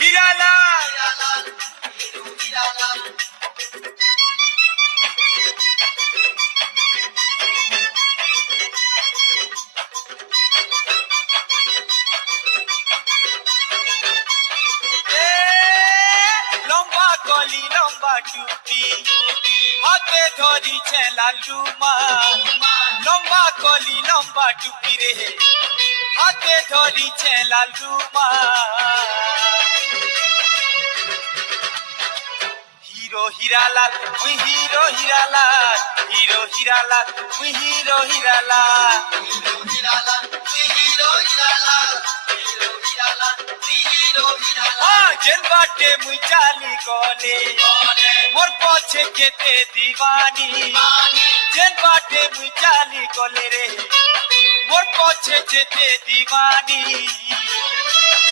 হীরালাল লম্বা কলি লম্বা টুপি হাতে ধরিছে লাল রুমাল লম্বা কলি লম্বা টুপি রে হাতে ধরিছে লাল রুমাল হিরো হীরালাল মুই হিরো হীরালাল হিরো হীরালাল মুই হিরো হীরালাল जेल बाटे मुई चाली गले मोर पछे केते दीवानी जेल बाटे मुई चाली गले रे मोर पछे केते दीवानी